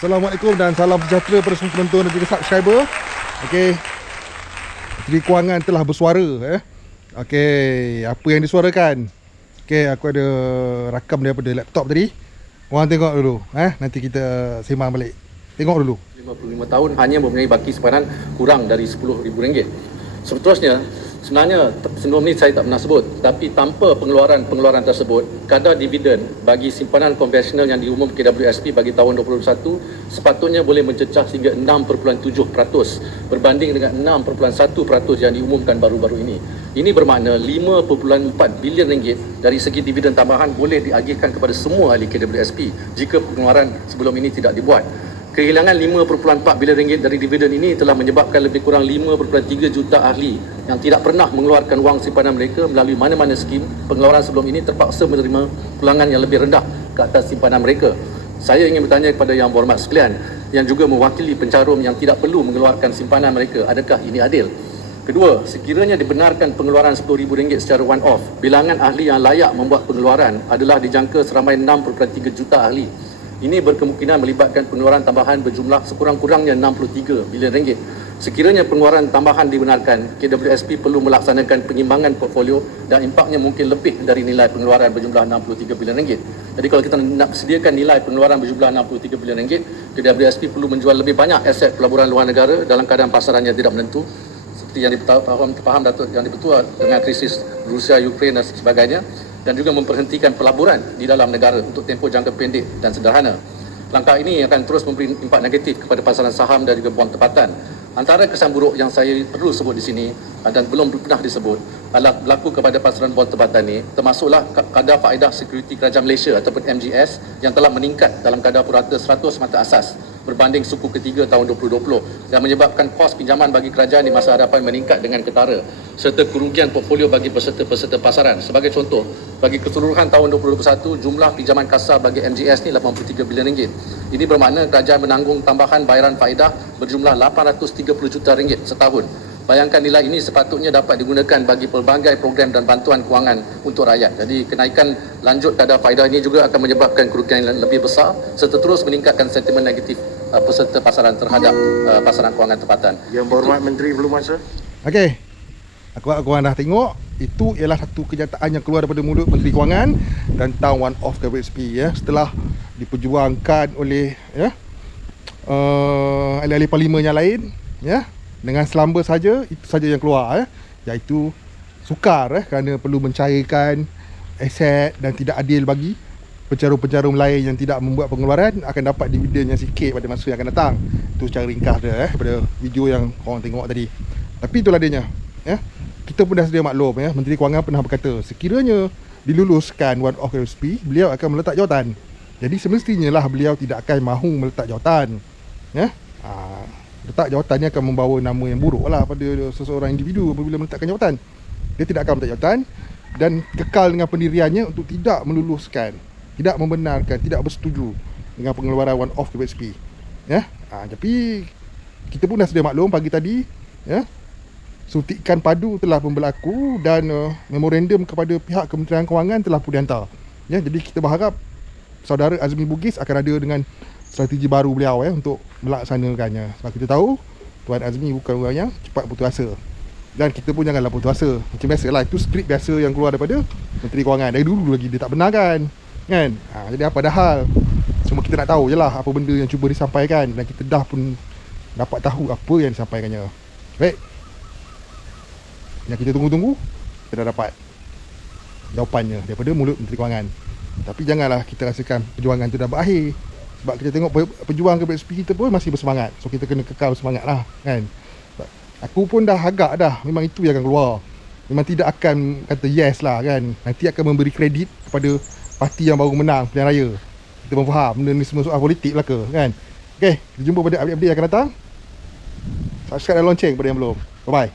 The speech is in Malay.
Assalamualaikum dan salam sejahtera pada semua penonton dan juga subscriber. Okey. Menteri Kewangan telah bersuara Okey, apa yang disuarakan? Okey, aku ada rakam daripada laptop tadi. Korang tengok dulu nanti kita sembang balik. Tengok dulu. 55 tahun hanya mempunyai baki simpanan kurang dari RM10,000. Sebenarnya sebelum ni saya tak pernah sebut, tapi tanpa pengeluaran tersebut, kadar dividen bagi simpanan konvensional yang diumumkan KWSP bagi tahun 2021 sepatutnya boleh mencecah hingga 6.7% berbanding dengan 6.1% yang diumumkan baru-baru ini. Ini bermakna RM5.4 bilion dari segi dividen tambahan boleh diagihkan kepada semua ahli KWSP jika pengeluaran sebelum ini tidak dibuat. Kehilangan RM5.4 bilion dari dividen ini telah menyebabkan lebih kurang 5.3 juta ahli yang tidak pernah mengeluarkan wang simpanan mereka melalui mana-mana skim pengeluaran sebelum ini terpaksa menerima pulangan yang lebih rendah ke atas simpanan mereka. Saya ingin bertanya kepada yang berhormat sekalian yang juga mewakili pencarum yang tidak perlu mengeluarkan simpanan mereka, adakah ini adil? Kedua, sekiranya dibenarkan pengeluaran RM10,000 secara one-off, bilangan ahli yang layak membuat pengeluaran adalah dijangka seramai 6.3 juta ahli. Ini berkemungkinan melibatkan pengeluaran tambahan berjumlah sekurang-kurangnya RM63 bilion. Sekiranya pengeluaran tambahan dibenarkan, KWSP perlu melaksanakan penyimbangan portfolio dan impaknya mungkin lebih dari nilai pengeluaran berjumlah RM63 bilion. Jadi kalau kita nak sediakan nilai pengeluaran berjumlah RM63 bilion, KWSP perlu menjual lebih banyak aset pelaburan luar negara dalam keadaan pasaran yang tidak menentu, seperti yang dipaham Datuk Yang di-Pertua dengan krisis Rusia, Ukraine dan sebagainya, dan juga memperhentikan pelaburan di dalam negara untuk tempoh jangka pendek dan sederhana. Langkah ini akan terus memberi impak negatif kepada pasaran saham dan juga bond tempatan. Antara kesan buruk yang saya perlu sebut di sini dan belum pernah disebut adalah berlaku kepada pasaran bond tempatan ini, termasuklah kadar faedah Sekuriti Kerajaan Malaysia ataupun MGS yang telah meningkat dalam kadar purata 100 mata asas berbanding suku ketiga tahun 2020 dan menyebabkan kos pinjaman bagi kerajaan di masa hadapan meningkat dengan ketara serta kerugian portfolio bagi peserta-peserta pasaran. Sebagai contoh, bagi keseluruhan tahun 2021, jumlah pinjaman kasar bagi MGS ni RM83 bilion. Ini bermakna kerajaan menanggung tambahan bayaran faedah berjumlah RM830 juta setahun. Bayangkan nilai ini sepatutnya dapat digunakan bagi pelbagai program dan bantuan kewangan untuk rakyat. Jadi kenaikan lanjut kadar faedah ini juga akan menyebabkan kerugian yang lebih besar serta terus meningkatkan sentimen negatif peserta pasaran terhadap pasaran kewangan tempatan. Yang berhormat Menteri belum masa. Okey. Korang dah tengok, itu ialah satu kenyataan yang keluar daripada mulut Menteri Kewangan tentang one-off KWSP setelah diperjuangkan oleh ahli-ahli parlimen yang lain dengan selamba saja, itu saja yang keluar iaitu sukar kerana perlu mencairkan aset dan tidak adil bagi pencarum-pencarum lain yang tidak membuat pengeluaran akan dapat dividen yang sikit pada masa yang akan datang. Itu secara ringkas dia pada video yang korang tengok tadi. Tapi itulah adanya kita pun dah sedia maklum Menteri Kewangan pernah berkata sekiranya diluluskan one off KWSP, beliau akan meletak jawatan. Jadi semestinya lah beliau tidak akan mahu meletak jawatan. Letak jawatan ni akan membawa nama yang buruk lah pada seseorang individu apabila meletakkan jawatan. Dia tidak akan meletak jawatan dan kekal dengan pendiriannya untuk tidak meluluskan, tidak membenarkan, tidak bersetuju dengan pengeluaran one off KWSP. Tapi kita pun dah sedia maklum pagi tadi suntikan padu telah pun berlaku dan memorandum kepada pihak Kementerian Kewangan telah pun dihantar. Jadi kita berharap saudara Azmi Bugis akan ada dengan strategi baru beliau untuk melaksanakannya. Sebab kita tahu Tuan Azmi bukan orang yang cepat putus asa. Dan kita pun janganlah putus asa. Macam biasalah, itu skrip biasa yang keluar daripada Menteri Kewangan. Dari dulu lagi dia tak benarkan jadi apa dah hal, cuma kita nak tahu je lah apa benda yang cuba disampaikan dan kita dah pun dapat tahu apa yang disampaikannya. Baik, yang kita tunggu-tunggu, kita dah dapat jawapannya daripada mulut Menteri Kewangan. Tapi janganlah kita rasakan perjuangan tu dah berakhir. Sebab kita tengok pejuang KWSP kita pun masih bersemangat. So kita kena kekal semangat lah Aku pun dah agak dah, memang itu yang akan keluar. Memang tidak akan kata yes lah Nanti akan memberi kredit kepada parti yang baru menang pilihan raya. Kita pun faham benda ni semua soal politik belaka Okey, kita jumpa pada update-update yang akan datang. Subscribe dan lonceng pada yang belum. Bye-bye.